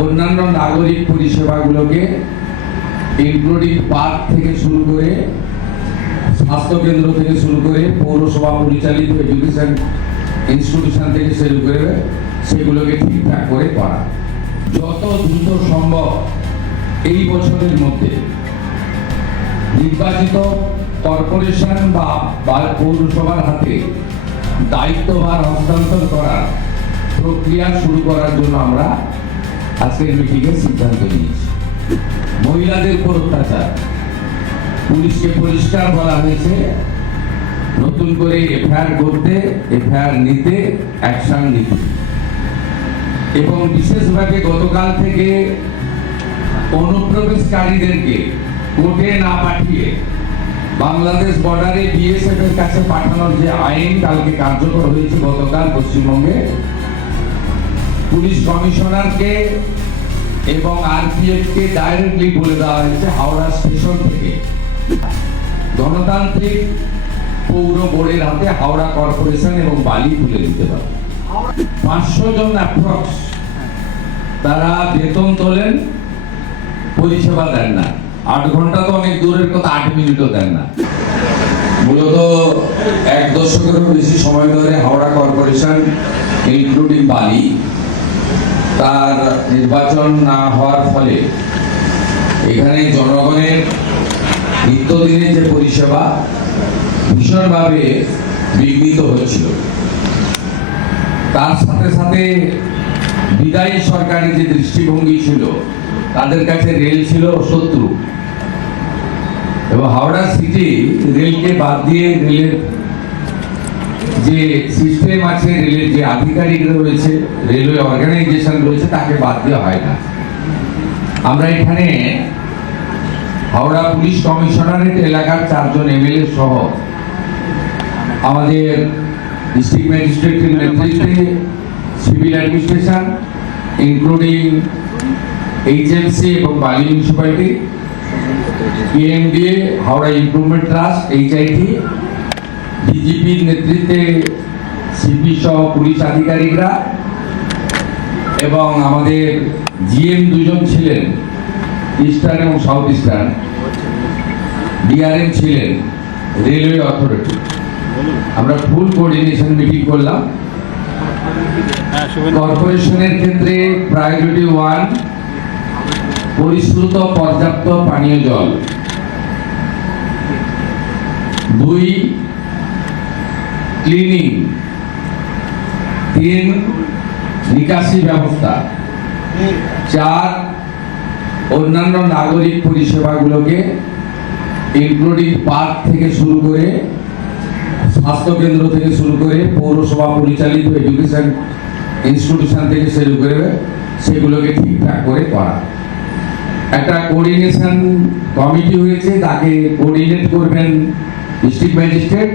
অন্যান্য নাগরিক পরিষেবাগুলোকে including park থেকে শুরু করে স্বাস্থ্য কেন্দ্র থেকে শুরু করে পৌরসভা পরিচালিত এডুকেশন ইনস্টিটিউশন থেকে শুরু করে সেগুলোকে ঠিকঠাক করে করা, যত দ্রুত সম্ভব এই বছরের মধ্যে নির্বাচিত কর্পোরেশন বা পৌরসভার হাতে দায়িত্বভার হস্তান্তর করার প্রক্রিয়া শুরু করার জন্য আমরা আজকের মিটিংয়ে সিদ্ধান্ত নিয়েছি। মহিলাদের উপর অত্যাচার, পুলিশকে পরিষ্কার বলা হয়েছে নতুন করে এফআইআর করতে, এফআইআর নিতে, অ্যাকশন নিতে, এবং বিশেষভাবে গতকাল থেকে অনুপ্রবেশকারীদেরকে কোর্টে না পাঠিয়ে বাংলাদেশ বর্ডারে বিএসএফ এর কাছে পাঠানোর যে আইন কালকে কার্যকর হয়েছে গতকাল পশ্চিমবঙ্গে, পুলিশ কমিশনারকে এবং আরপিএফ কে ডাইরেক্টলি বলে দেওয়া হয়েছে হাওড়া স্টেশন থেকে গণতান্ত্রিক পৌর বোর্ডের হাতে হাওড়া কর্পোরেশন এবং বালি তুলে দিতে পারে। 500 জন অ্যাপ্রক্স তারা বেতন তোলেন, পরিষেবা দেন না। 8 ঘন্টা তো অনেক দূরের কথা, 8 মিনিটও দেন না। মূলত 1 দশকেরও বেশি সময় ধরে হাওড়া কর্পোরেশন ইনক্লুডিং বালি তার নির্বাচন না হওয়ার ফলে এখানে জনগণের নিত্যদিনের যে পরিষেবা ভীষণভাবে বিঘ্নিত হচ্ছিল। তার সাথে সাথে বিদায়ী সরকারের যে দৃষ্টিভঙ্গি ছিল, তাদের কাছে রেল ছিল শত্রু, এবং হাওড়া সিটি রেলকে বাদ দিয়ে রেলের যে সিস্টেম আছে, রেলের যে আধিকারিকরা রয়েছে, রেলওয়ে অর্গানাইজেশন রয়েছে, তাকে বাদ দেওয়া হয় না। আমরা এখানে হাওড়া পুলিশ কমিশনারেট এলাকার 4 জন এমএলএ সহ আমাদের ডিস্ট্রিক্ট ম্যাজিস্ট্রেটের নেতৃত্বে সিভিল অ্যাডমিনিস্ট্রেশন ইনক্লুডিং এইচএমসি এবং Bally municipality, PMDA, Howrah improvement trust, HIT, ডিজিপির নেতৃত্বে সিপি সহ পুলিশ আধিকারিকরা এবং আমাদের জিএম 2 জন ছিলেন, ইস্টার্ন এবং সাউথ ইস্টার্ন, ডিআরএম ছিলেন, রেলওয়ে অথরিটি। আমরা ফুল কোঅর্ডিনেশন মিটিং করলাম। কর্পোরেশনের ক্ষেত্রে প্রায়োরিটি 1 পরিশ্রুত পর্যাপ্ত পানীয় জল, 2 ক্লিনিং, 3 নিকাশি ব্যবস্থা, 4 অন্যান্য নাগরিক পরিষেবাগুলোকে ইনক্লুডিং পার্ক থেকে শুরু করে স্বাস্থ্য কেন্দ্র থেকে শুরু করে পৌরসভা পরিচালিত এডুকেশন ইনস্টিটিউশন থেকে শুরু করে সেগুলোকে ঠিকঠাক করে করা। একটা কোঅর্ডিনেশন কমিটি হয়েছে, তাকে কোঅর্ডিনেট করবেন ডিস্ট্রিক্ট ম্যাজিস্ট্রেট,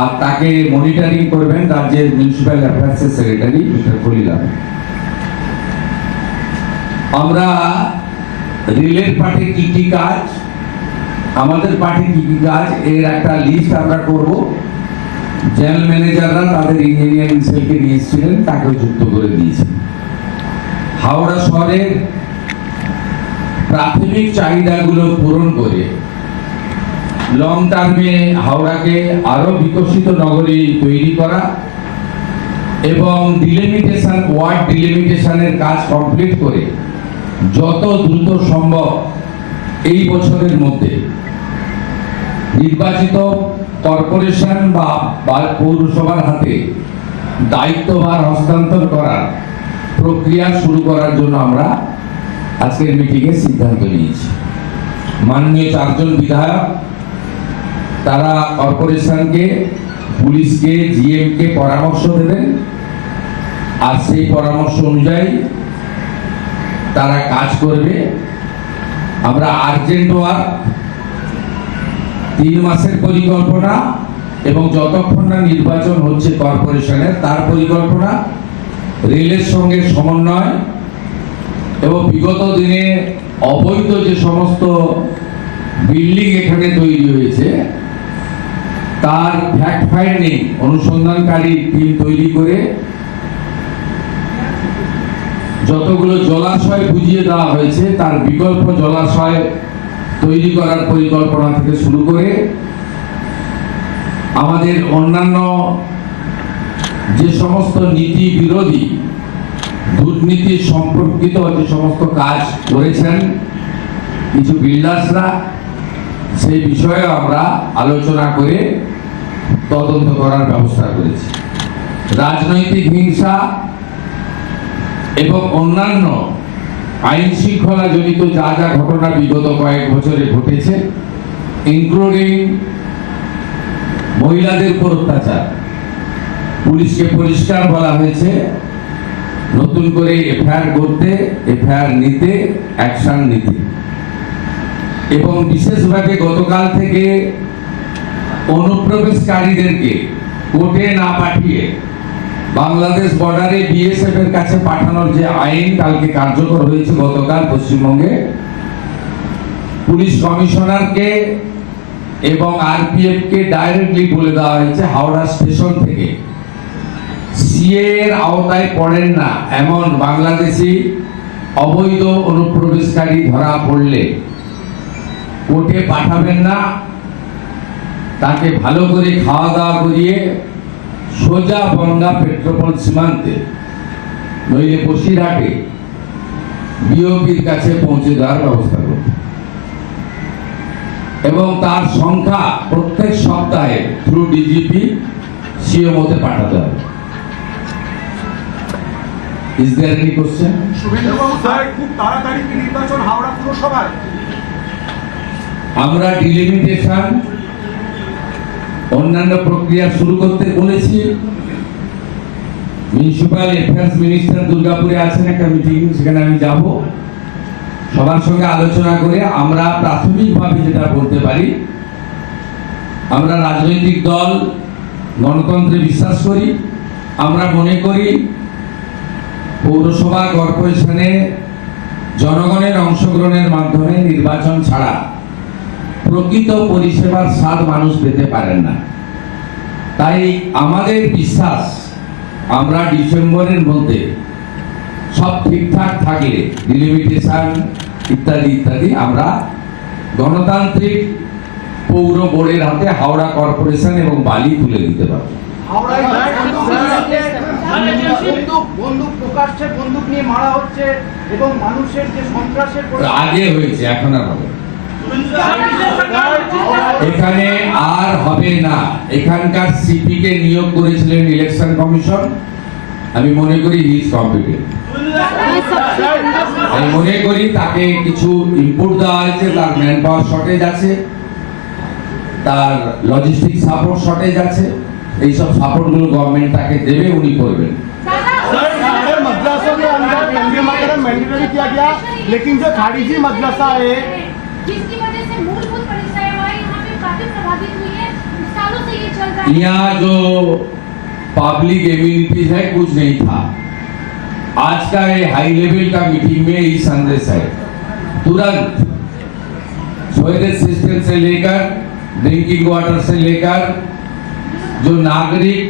আর তাকে মনিটরিং করবেন রাজ্যের মিউনিসিপ্যাল অ্যাফেয়ার্সের সেক্রেটারি মিস্টার খলিলাল। আমরা রেলের পার্টি কি কি কাজ, আমাদের পার্টি কি কি কাজ, এর একটা লিস্ট আমরা করব। জেনারেল ম্যানেজাররা তাদের ইঞ্জিনিয়ারিং সেলকে নিয়ে এসেছিলেন, তাকেও যুক্ত করে দিয়েছি। হাওড়া শহরের প্রাথমিক চাহিদাগুলো পূরণ করে লং টার্মে হাওড়াকে আরো বিকশিত নগরী তৈরি করা এবং ডিলিমিটেশন, ওয়ার্ড ডিলিমিটেশনের কাজ কমপ্লিট করে যত দ্রুত সম্ভব এই বছরের মধ্যে নির্বাচিত কর্পোরেশন বা পৌরসভার হাতে দায়িত্বভার হস্তান্তর করার প্রক্রিয়া শুরু করার জন্য আমরা আজকের মিটিংয়ে সিদ্ধান্ত নিয়েছি। মাননীয় 4 জন বিধায়ক তারা কর্পোরেশনকে, পুলিশকে, জিএমকে পরামর্শ দেবেন, আর সেই পরামর্শ অনুযায়ী তারা কাজ করবে। আমরা আর্জেন্ট ওয়ার্ক, 3 মাসের পরিকল্পনা এবং যতক্ষণ না নির্বাচন হচ্ছে কর্পোরেশনের তার পরিকল্পনা, রেলের সঙ্গে সমন্বয় এবং বিগত দিনে অবৈধ যে সমস্ত বিল্ডিং এখানে তৈরি হয়েছে তার ফ্যাক্ট ফাইন্ডিং অনুসন্ধানকারী টিম তৈরি করে যতগুলো জলাশয় বুঝিয়ে দেওয়া হয়েছে তার বিকল্প জলাশয় তৈরি করার পরিকল্পনা থেকে শুরু করে আমাদের অন্যান্য যে সমস্ত নীতি বিরোধী দুর্নীতি সম্পর্কিত যে সমস্ত কাজ করেছেন কিছু বিল্ডার্সরা, সেই বিষয়ে আমরা আলোচনা করে তদন্ত করার ব্যবস্থা করেছি। রাজনৈতিক হিংসা এবং অন্যান্য আইন শৃঙ্খলা জনিত যা যা ঘটনা বিগত কয়েক বছরে ঘটেছে, ইনক্লুডিং মহিলাদের উপর অত্যাচার, পুলিশকে পরিষ্কার বলা হয়েছে নতুন করে এফআইআর করতে, এফআইআর নিতে, অ্যাকশন নিতে। এবং বিশেষভাবে গতকাল থেকে অনুপ্রবেশকারীদেরকে কোর্টে না পাঠিয়ে বাংলাদেশ বর্ডারে বিএসএফ এর কাছে পাঠানোর যে আইন কালকে কার্যকর হয়েছে গতকাল পশ্চিমবঙ্গে, পুলিশ কমিশনারকে এবং আরপিএফ কে ডাইরেক্টলি বলে দেওয়া হয়েছে হাওড়া স্টেশন থেকে সিএ এর আওতায় পড়েন না এমন বাংলাদেশি অবৈধ অনুপ্রবেশকারী ধরা পড়লে কোর্টে পাঠাবেন না, তাকে ভালো করে খাওয়া দাওয়া করিয়ে সোজা বনগা পেট্রোপল সীমান্তে নইলে বসিরহাটে বিওপির কাছে পৌঁছে দেওয়ার ব্যবস্থা করবে এবং তার সংখ্যা প্রত্যেক সপ্তাহে থ্রু ডিজিপি সিএমওতে পাঠাতে হবে। Is there any question? শুভেন্দুবাবু স্যার, খুব তাড়াতাড়ি কি নির্বাচন হাওড়া পুরসভায়? আমরা ডিলিমিটেশন অন্যান্য প্রক্রিয়া শুরু করতে বলেছি। মিউনিসিপাল অ্যাফেয়ার্স মিনিস্টার দুর্গাপুরে আছেন, একটা মিটিং, সেখানে আমি যাব। সবার সঙ্গে আলোচনা করে আমরা প্রাথমিকভাবে যেটা বলতে পারি, আমরা রাজনৈতিক দল গণতন্ত্রে বিশ্বাস করি। আমরা মনে করি পৌরসভা কর্পোরেশনে জনগণের অংশগ্রহণের মাধ্যমে নির্বাচন ছাড়া প্রকৃত পরিষেবার স্বাদ মানুষ পেতে পারেন না। তাই আমাদের বিশ্বাস আমরা ডিসেম্বরের মধ্যে সব ঠিকঠাক থাকলে ডিলিমিটেশন ইত্যাদি ইত্যাদি আমরা গণতান্ত্রিক পৌর বোর্ডের হাতে হাওড়া কর্পোরেশন এবং বালি তুলে দিতে পারব। হাওড়ায় বন্দুক প্রকাশ্যে বন্দুক নিয়ে মারা হচ্ছে এবং মানুষের যে সন্ত্রাসের আগে হয়েছে, এখন আর হবে এখানে আর হবে না। এখানকার সিপি কে নিয়োগ করেছিলেন ইলেকশন কমিশন, আমি মনে করি হি ইজ কম্পিটেন্ট। আমি মনে করি তাকে কিছু ইনপুট দেওয়া হয়েছে, তার ম্যান পাওয়ার শর্টেজ আছে, তার লজিস্টিক সাপোর্ট শর্টেজ আছে, এইসব সাপোর্ট গুলো গভর্নমেন্ট তাকে দেবে, উনি করবেন। मदरसों के अंदर वंदे मातरम मैंडेटरी किया गया, लेकिन जो खारिजी मदरसा है जिसकी वजह से मूलभूत परिसेवाएं यहाँ पे काफी प्रभावित हुई है, सालों से ये चल रहा है। यहाँ जो पब्लिक एम्यूनिटीज है कुछ नहीं था। आज का ये हाई लेवल का मीटिंग में ये संदेश है, तुरंत सीवरेज सिस्टम से लेकर ड्रिंकिंग वाटर से लेकर जो नागरिक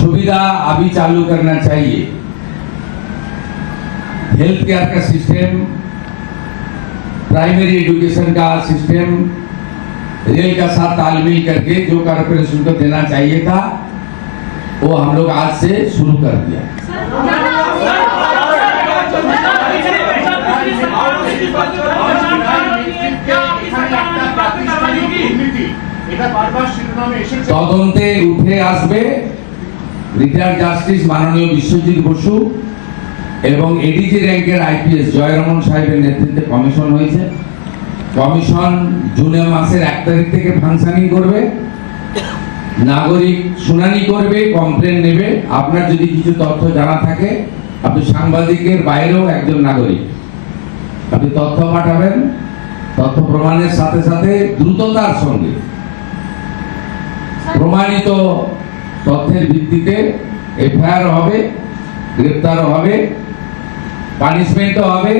सुविधा अभी चालू करना चाहिए, हेल्थ केयर का सिस्टम, प्राइमरी एजुकेशन का सिस्टम, रेल का साथ तालमेल करके जो कॉर्पोरेशन को देना चाहिए था वो हम लोग आज से शुरू कर दिया। তদন্তে উঠে আসবে রিটায়ার্ড জাস্টিস মাননীয় বিশ্বজিৎ বসু এবং এডিজি র্যাঙ্কের আইপিএস জয়রমন সাহেবের নেতৃত্বে কমিশন হয়েছে। কমিশন জুন মাসের 1 তারিখ থেকে ফাংশনিং করবে, নাগরিক শুনানি করবে, কমপ্লেন নেবে। আপনার যদি কিছু তথ্য জানা থাকে, আপনি সাংবাদিকের বাইরেও একজন নাগরিক, আপনি তথ্য পাঠাবেন। তথ্য প্রমাণের সাথে সাথে দ্রুততার সঙ্গে প্রমাণিত তথ্যের ভিত্তিতে এফআইআর হবে, গ্রেপ্তারও হবে, পানিশমেন্টও হবে।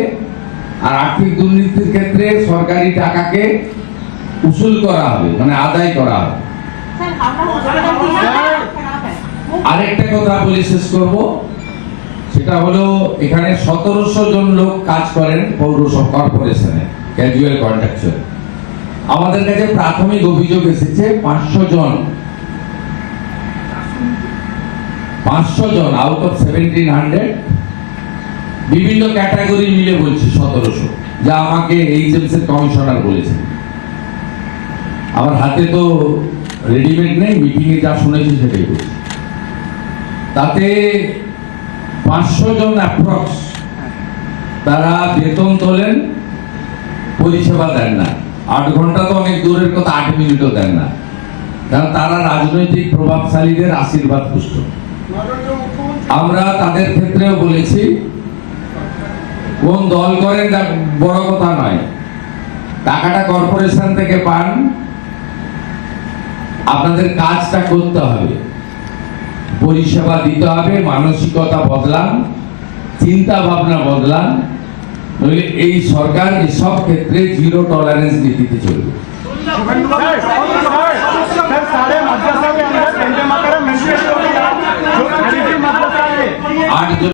আর আর্থিক দুর্নীতির ক্ষেত্রে সরকারি টাকাকে উসুল করা হবে, মানে আদায় করা হবে। আরেকটা কথা বলে শেষ করব, সেটা হলো এখানে 1700 জন লোক কাজ করেন পৌরসভা কর্পোরেশনে ক্যাজুয়াল কন্ট্রাকচুয়াল। আমাদের কাছে প্রাথমিক অভিযোগ এসেছে 500 জন আউট অফ 1700, বিভিন্ন ক্যাটাগরি মিলে বলছি 1700, যা আমাকে এইচএমসি এর কমিশনার বলেছেন। আমার হাতে তো রেডিমেড নেই, মিটিং এ যা শুনেছি সেটাই বলছি। তাতে 500 জন অ্যাপ্রক্স তারা বেতন তোলেন, পরিষেবা দেন না। 8 ঘন্টা তো অনেক দূরের কথা, 8 মিনিটও দেন না, কারণ তারা রাজনৈতিক প্রভাবশালীদের আশীর্বাদ পুষ্ট। আমরা তাদের ক্ষেত্রেও বলেছি, কোন দল করেন তা বড় কথা নয়, টাকাটা কর্পোরেশন থেকে পান, আপনাদের কাজটা করতে হবে, পরিষেবা দিতে হবে, মানসিকতা বদলান, চিন্তা ভাবনা বদলান, নইলে এই সরকার এসব ক্ষেত্রে জিরো টলারেন্স নীতিতে চলবে। सर सारे मद्रासा के अंदर वंदे मातरम मेंटेन हो गया, जो खरीदी मद्रासा है 8